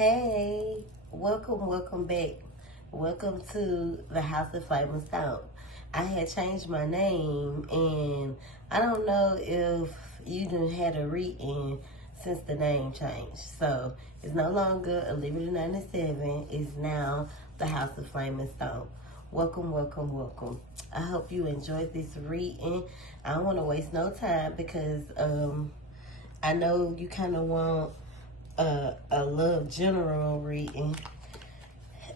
Hey, welcome back. Welcome to the House of Flame and Stone. I had changed my name, and I don't know if you done had a reading since the name changed. So it's no longer a Liberty 97. It's now the House of Flame and Stone. Welcome. I hope you enjoyed this reading. I don't want to waste no time because I know you kind of want a love general reading.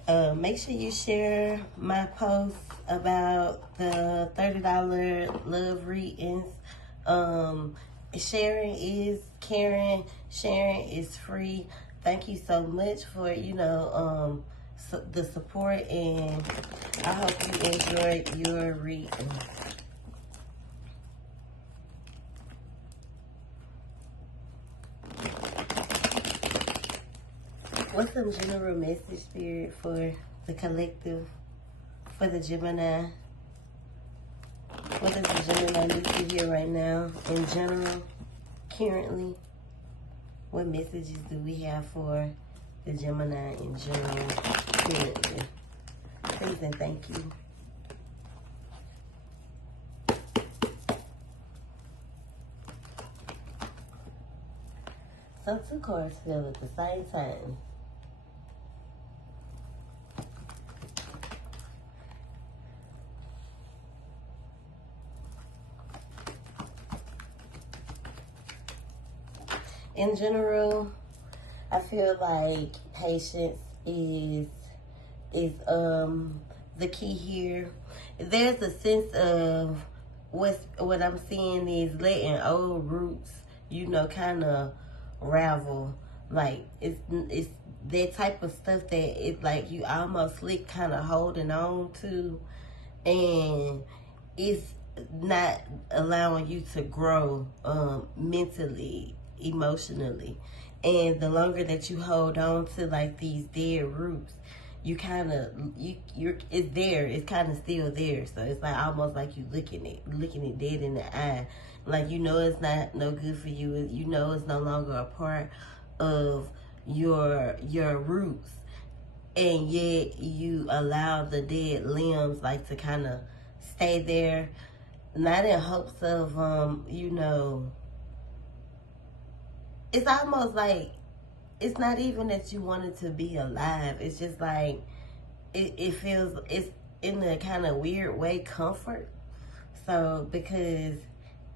Make sure you share my post about the $30 love readings. Sharing is caring. Sharing is free. Thank you so much for, the support, and I hope you enjoyed your reading. What's some general message, Spirit, for the collective, for the Gemini? What does the Gemini need to hear right now, in general, currently? What messages do we have for the Gemini in general, currently? Please and thank you. So two cards fell at the same time. In general, I feel like patience is the key here. There's a sense of what I'm seeing is letting old roots, kind of ravel. Like it's that type of stuff that it's like you almost like kind of holding on to, and it's not allowing you to grow mentally, emotionally. And the longer that you hold on to like these dead roots, you kind of it's there, it's kind of still there. So it's like almost like you looking it dead in the eye, like it's not no good for you. It's no longer a part of your roots, and yet you allow the dead limbs like to kind of stay there, not in hopes of it's almost like it's not even that you want it to be alive. It's just like it feels, it's in a kind of weird way comfort. So because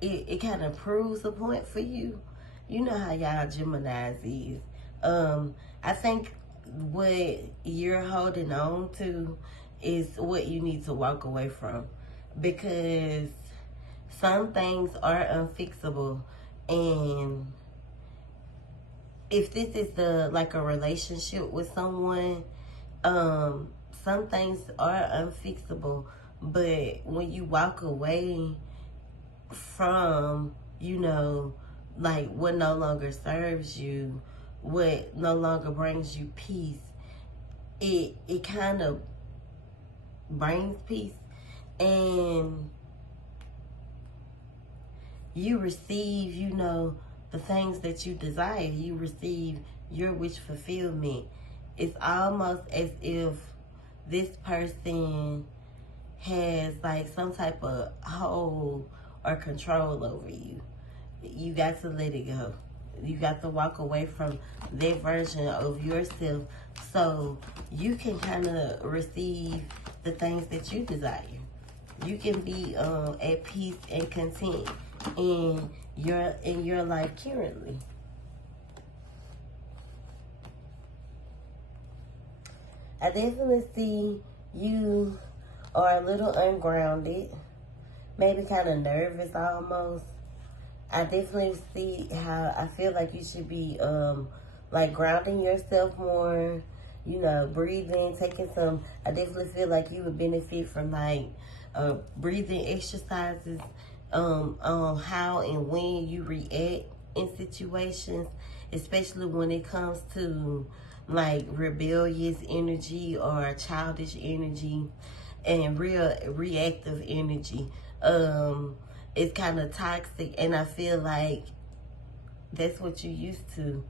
it kind of proves a point for you. You know how y'all Geminis is. I think what you're holding on to is what you need to walk away from, because some things are unfixable. And if this is like a relationship with someone, some things are unfixable. But when you walk away from, like what no longer serves you, what no longer brings you peace, it kind of brings peace, and you receive, the things that you desire. You receive your wish fulfillment. It's almost as if this person has like some type of hold or control over you. You got to let it go. You got to walk away from that version of yourself so you can kind of receive the things that you desire. You can be at peace and content in your life currently. I definitely see you are a little ungrounded, maybe kind of nervous almost. I definitely see how I feel like you should be like grounding yourself more, breathing, taking some. I definitely feel like you would benefit from like breathing exercises on how and when you react in situations, especially when it comes to like rebellious energy or childish energy and real reactive energy. It's kind of toxic, and I feel like that's what you're used to.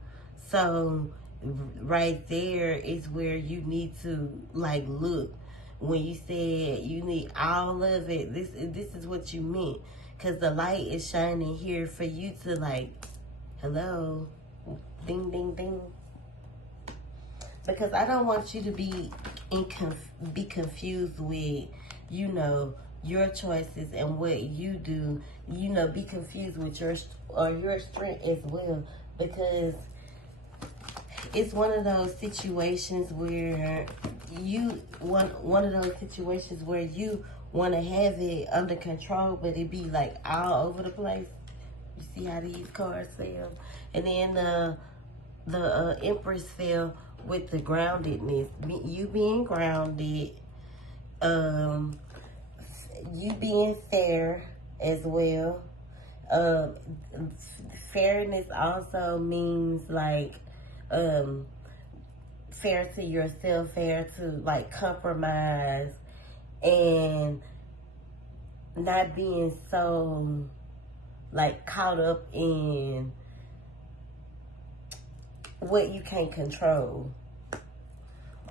So right there is where you need to like look. When you said you need all of it, this is what you meant, because the light is shining here for you to like, hello, ding ding ding. Because I don't want you to be be confused with, you know, your choices and what you do. You know, be confused with your strength as well, because it's one of those situations where you one of those situations where you want to have it under control, but it be like all over the place. You see how these cards fell, and then the Empress fell with the groundedness. You being grounded, you being fair as well. Fairness also means like fair to yourself, fair to like compromise, and not being so like caught up in what you can't control,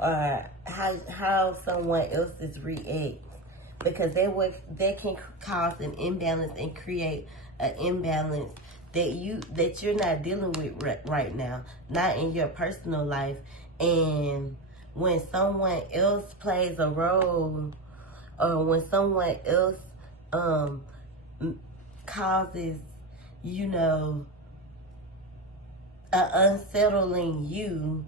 or how someone else's react, because that can cause an imbalance and create an imbalance that you're not dealing with right now, not in your personal life. And when someone else plays a role, or when someone else causes, you know, unsettling you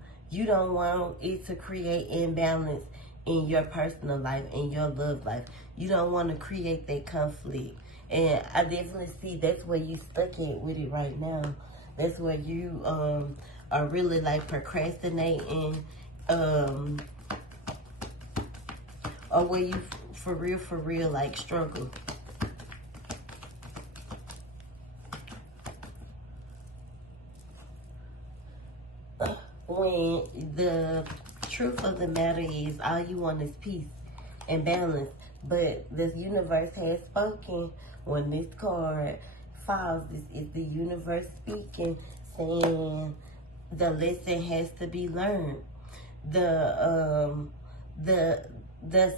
don't want it to create imbalance in your personal life, in your love life. You don't want to create that conflict. And I definitely see that's where you stuck in with it right now. That's where you are really like procrastinating, or where you for real like struggle. When the truth of the matter is, all you want is peace and balance. But the universe has spoken. When this card falls, this is the universe speaking, saying the lesson has to be learned. The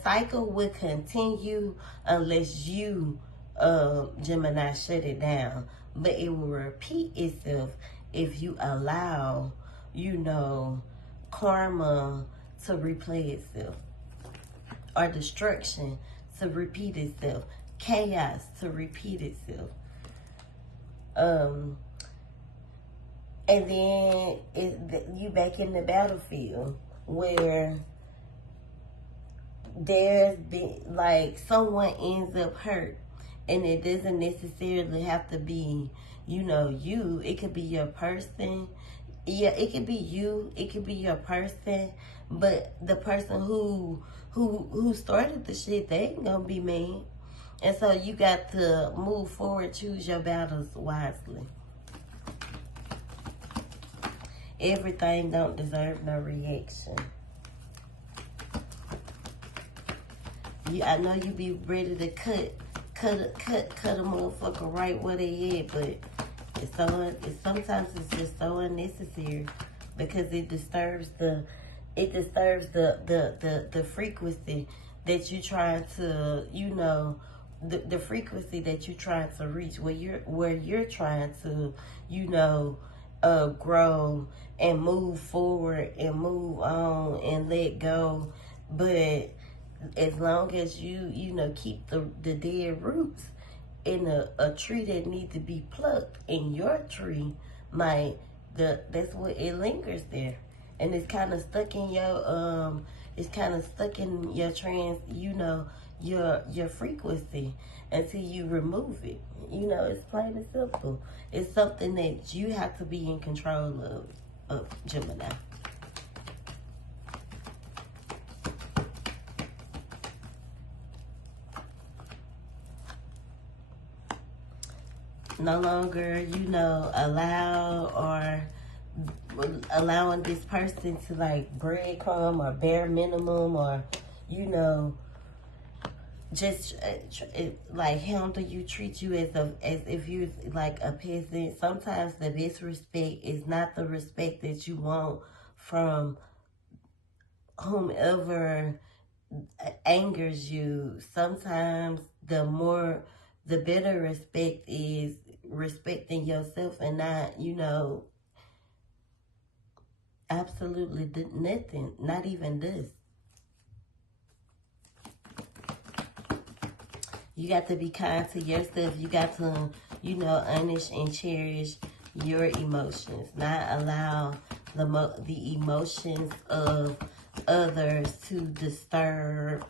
cycle will continue unless you, Gemini, shut it down. But it will repeat itself if you allow, you know, karma to replay itself, or destruction to repeat itself, chaos to repeat itself. And then you back in the battlefield where there's been like someone ends up hurt, and it doesn't necessarily have to be, you know, you. It could be your person. Yeah, it could be you. It could be your person. But the person who started the shit, they ain't gonna be mean. And so you got to move forward, choose your battles wisely. Everything don't deserve no reaction. I know you be ready to cut a motherfucker right where they at, but sometimes it's just so unnecessary, because it disturbs the frequency that you trying to, you know, the frequency that you trying to reach, where you're trying to, you know, grow and move forward and move on and let go. But as long as you know, keep the dead roots in a tree that needs to be plucked in your tree, like that's what it lingers there, and it's kind of stuck in your you know, your frequency, until you remove it. You know, it's plain and simple. It's something that you have to be in control of, Gemini. No longer, you know, allowing this person to like breadcrumb or bare minimum, or, you know, just like handle you, treat you as if you're like a peasant. Sometimes the best respect is not the respect that you want from whomever angers you. Sometimes the better respect is respecting yourself and not, absolutely nothing, not even this. You got to be kind to yourself. You got to, honor and cherish your emotions. Not allow the emotions of others to disturb,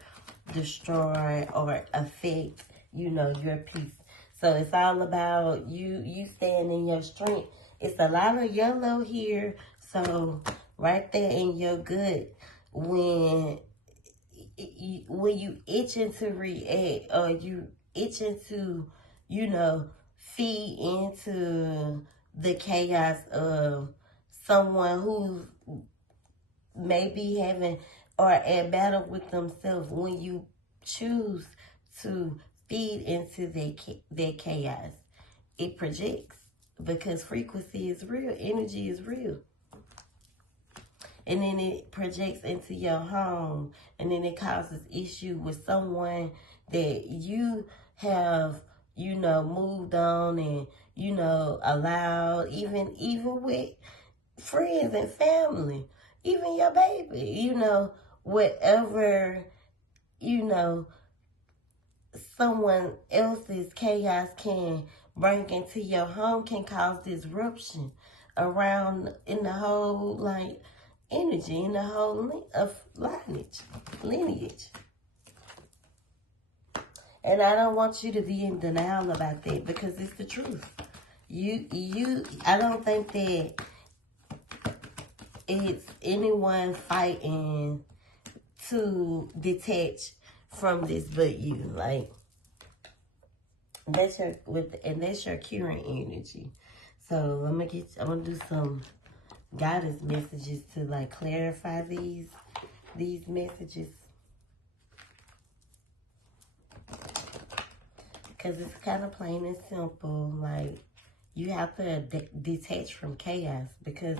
destroy, or affect, your peace. So it's all about you staying in your strength. It's a lot of yellow here. So right there in your gut, when you itching to react, or you itching to, feed into the chaos of someone who's maybe having or at battle with themselves, when you choose to feed into their chaos, it projects, because frequency is real, energy is real. And then it projects into your home, and then it causes issue with someone that you have, moved on and, allowed, even with friends and family, even your baby, whatever, someone else's chaos can bring into your home can cause disruption around in the whole, energy, in the whole of lineage. And I don't want you to be in denial about that, because it's the truth. I don't think that it's anyone fighting to detach from this but you. That's your curing energy. So I'm gonna do some guidance messages to clarify these messages, because it's kind of plain and simple. You have to detach from chaos, because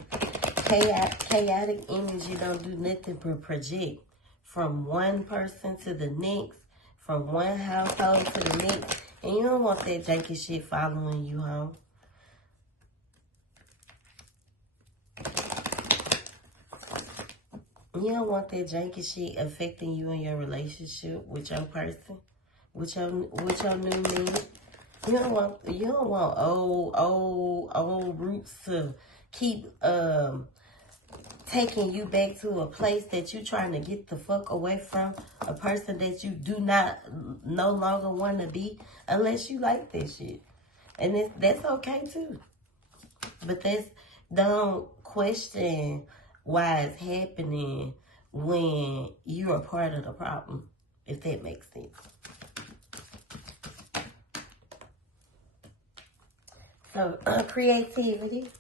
chaotic energy don't do nothing but project from one person to the next, from one household to the next, and you don't want that janky shit following you home. You don't want that janky shit affecting you in your relationship with your person, with your new man. You don't want old roots to keep taking you back to a place that you trying to get the fuck away from, a person that you do not no longer want to be, unless you like that shit. And that's okay too. But don't question why it's happening when you're a part of the problem, if that makes sense. So, creativity,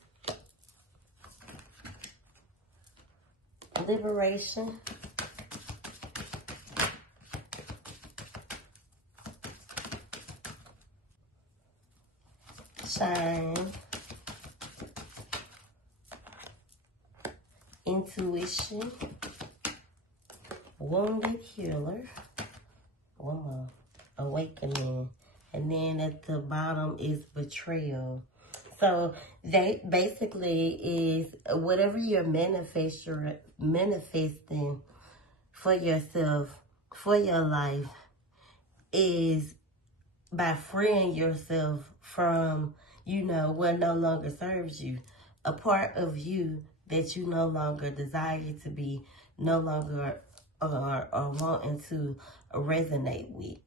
liberation, shine, intuition, wounded healer, one more, awakening, and then at the bottom is betrayal. So that basically is whatever you're manifesting for yourself, for your life, is by freeing yourself from, what no longer serves you. A part of you that you no longer desire to be, no longer or wanting to resonate with.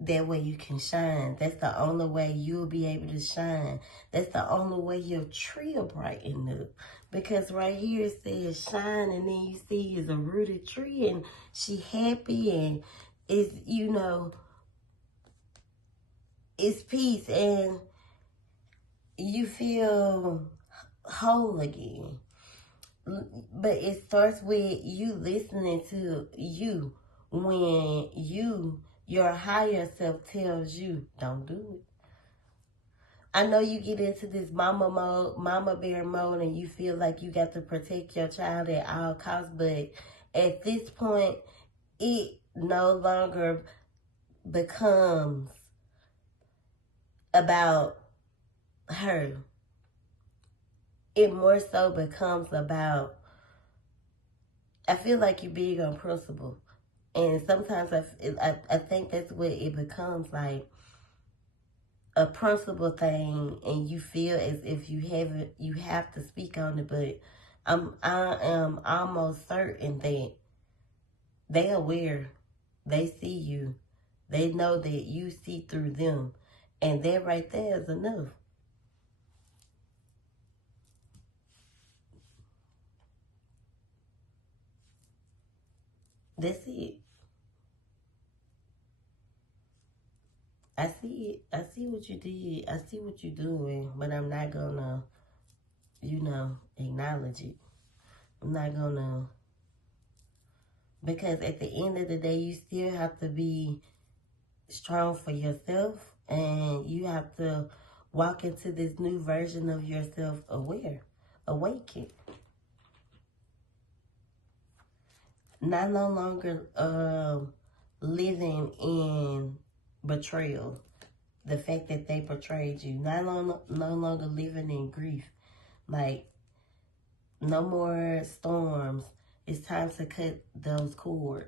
That way you can shine. That's the only way you'll be able to shine. That's the only way your tree will brighten up. Because right here it says shine, and then you see is a rooted tree, and she happy, and is, it's peace, and you feel whole again. But it starts with you listening to you. When your higher self tells you, don't do it. I know you get into this mama mode, mama bear mode, and you feel like you got to protect your child at all costs, but at this point, it no longer becomes about her. It more so becomes about, I feel like you're big on principle. And sometimes I think that's what it becomes, like a principle thing, and you feel as if you have to speak on it, but I am almost certain that they aware, they see you, they know that you see through them, and that right there is enough. That's it. I see it. I see what you did. I see what you're doing, but I'm not gonna, acknowledge it. I'm not gonna, because at the end of the day, you still have to be strong for yourself, and you have to walk into this new version of yourself awakened. Not no longer living in betrayal. The fact that they betrayed you. No longer living in grief. Like, no more storms. It's time to cut those cords.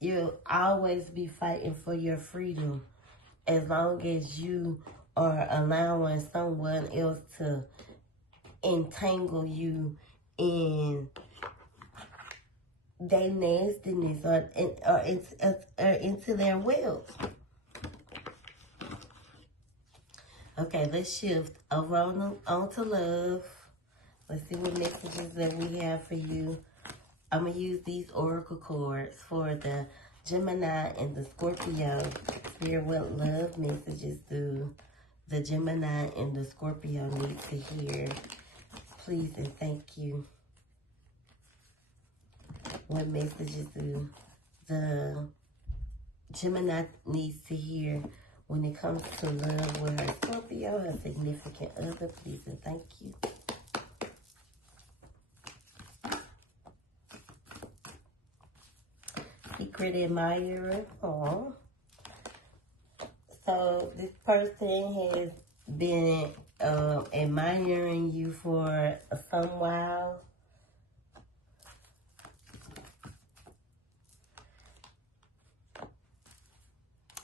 You'll always be fighting for your freedom as long as you are allowing someone else to entangle you in their nastiness or into their wills. Okay, let's shift over on to love. Let's see what messages that we have for you. I'm going to use these oracle cards for the Gemini and the Scorpio. Spirit, what love messages do the Gemini and the Scorpio need to hear? Please and thank you. What messages do the Gemini needs to hear when it comes to love with her Scorpio, her significant other? Please and thank you. Secret admirer. Oh. So this person has been admiring you for some while.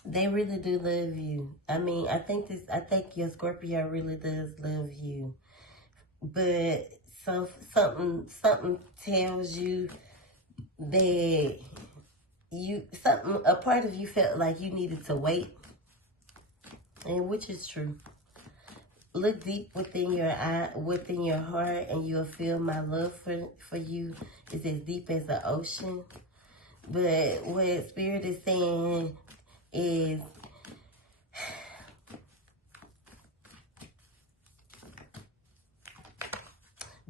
They really do love you. I mean, I think your Scorpio really does love you. But something tells you that a part of you felt like you needed to wait, and which is true. Look deep within your heart, and you'll feel my love for you is as deep as the ocean. But what Spirit is saying is,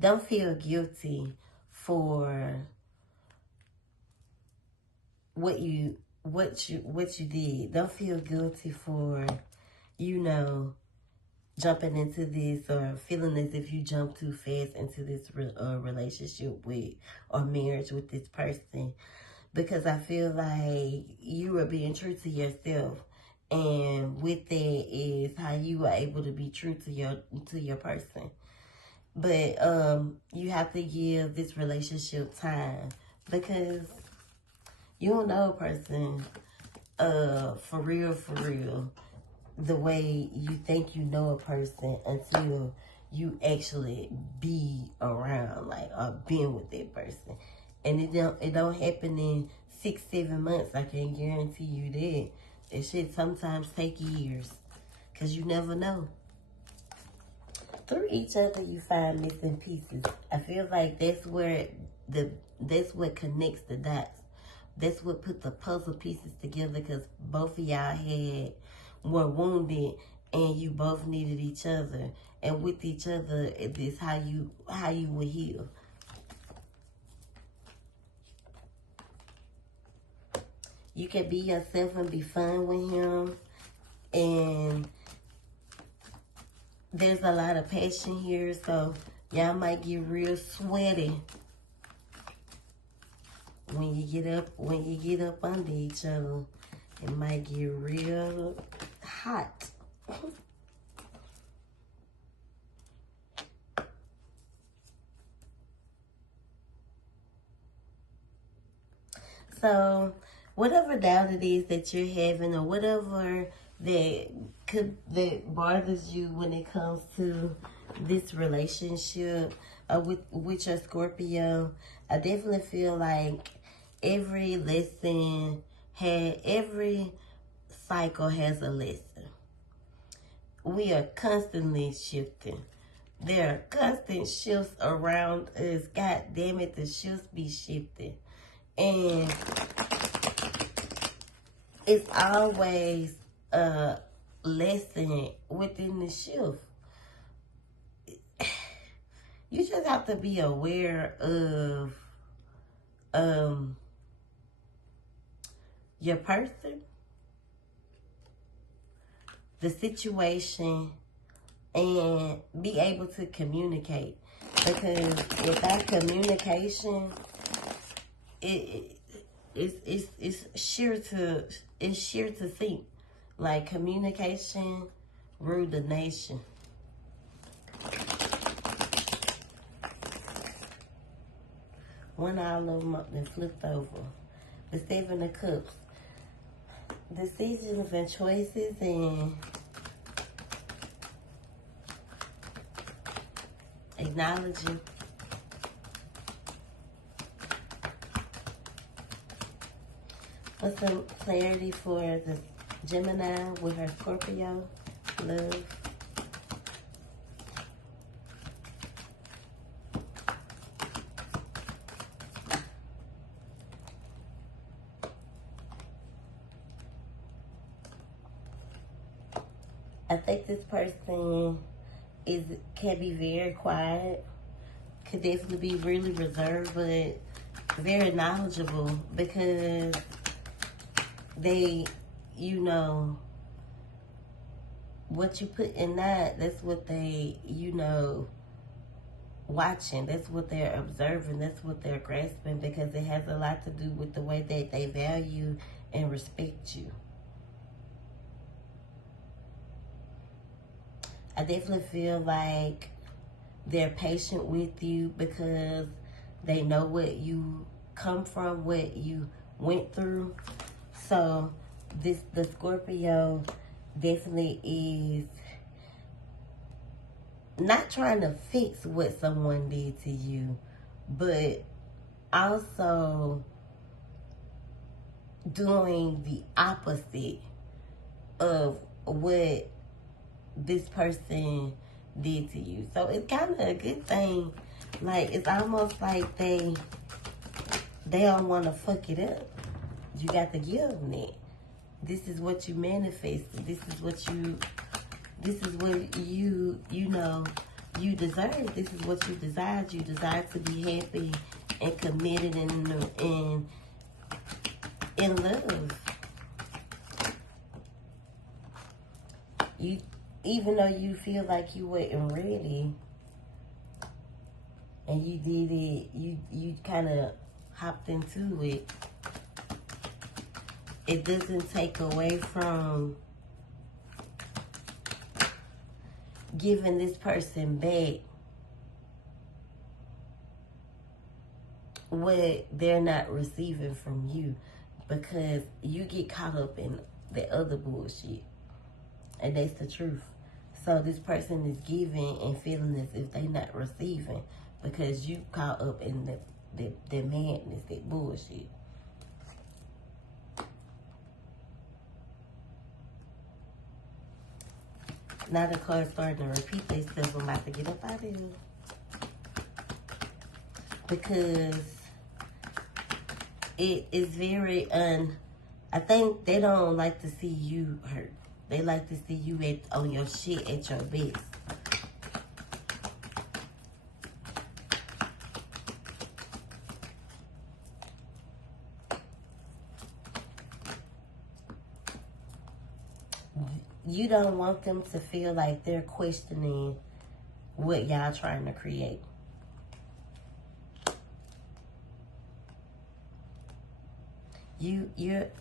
don't feel guilty for what you did. Don't feel guilty for, jumping into this or feeling as if you jumped too fast into this relationship with or marriage with this person. Because I feel like you were being true to yourself. And with that is how you were able to be true to your person. But you have to give this relationship time, because you don't know a person for real, the way you think you know a person until you actually be around, like, or been with that person. And it don't happen in 6-7 months. I can guarantee you that. It should sometimes take years, because you never know. Through each other, you find missing pieces. I feel like that's what connects the dots. That's what put the puzzle pieces together, because both of y'all were wounded, and you both needed each other. And with each other, it's how you will heal. You can be yourself and be fun with him. And there's a lot of passion here, so y'all might get real sweaty when you get up under each other. It might get real hot. So whatever doubt it is that you're having, or whatever that bothers you when it comes to this relationship with your Scorpio, I definitely feel like every cycle has a lesson. We are constantly shifting. There are constant shifts around us. God damn it, the shifts be shifting. And it's always a lesson within the shift. You just have to be aware of your person, the situation, and be able to communicate. Because without communication, it's sure to sink. Like, communication rule the nation. One all of them up and flipped over. The Seven of Cups. Decisions and choices and acknowledging. For some clarity for the Gemini with her Scorpio love. I think this person can be very quiet, could definitely be really reserved, but very knowledgeable, because they, you know, what you put in that's what they, you know, watching. That's what they're observing. That's what they're grasping, because it has a lot to do with the way that they value and respect you. I definitely feel like they're patient with you because they know what you come from, what you went through. So the Scorpio definitely is not trying to fix what someone did to you, but also doing the opposite of what this person did to you. So it's kind of a good thing. Like, it's almost like they don't want to fuck it up. You got to give them that. This is what you manifested. This is what you know, you deserve. This is what you desired. You desired to be happy and committed and in love. Even though you feel like you weren't ready and you did it, you kind of hopped into it, it doesn't take away from giving this person back what they're not receiving from you, because you get caught up in the other bullshit. And that's the truth. So this person is giving and feeling as if they're not receiving, because you caught up in the madness, that bullshit. Now the cards starting to repeat themselves. I'm about to get up out of here. Because it is very I think they don't like to see you hurt. They like to see you on your shit, at your best. you don't want them to feel like they're questioning what y'all trying to create.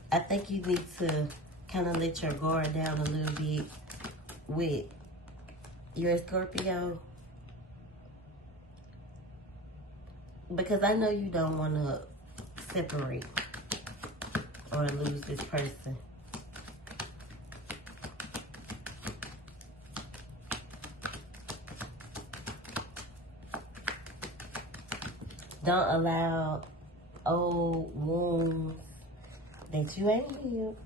I think you need to kind of let your guard down a little bit with your Scorpio. Because I know you don't want to separate or lose this person. Don't allow old wounds that you ain't healed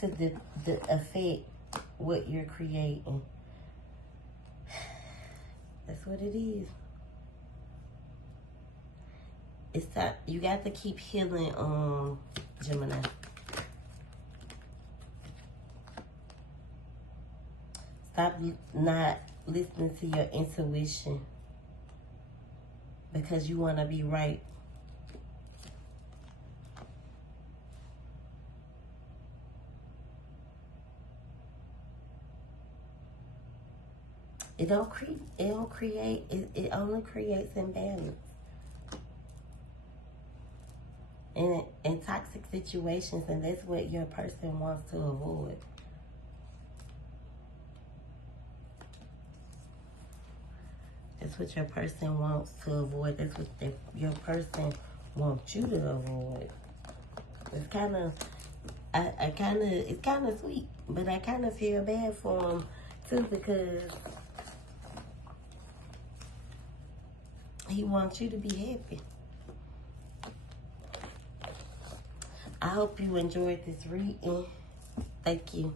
to affect what you're creating. That's what it is. It's time. You got to keep healing on Gemini. Stop not listening to your intuition because you want to be right. It don't create. It only creates imbalance. In toxic situations, and that's what your person wants to avoid. That's what your person wants to avoid. That's what your person wants you to avoid. It's kind of, it's kind of sweet, but I kind of feel bad for him too because he wants you to be happy. I hope you enjoyed this reading. Thank you.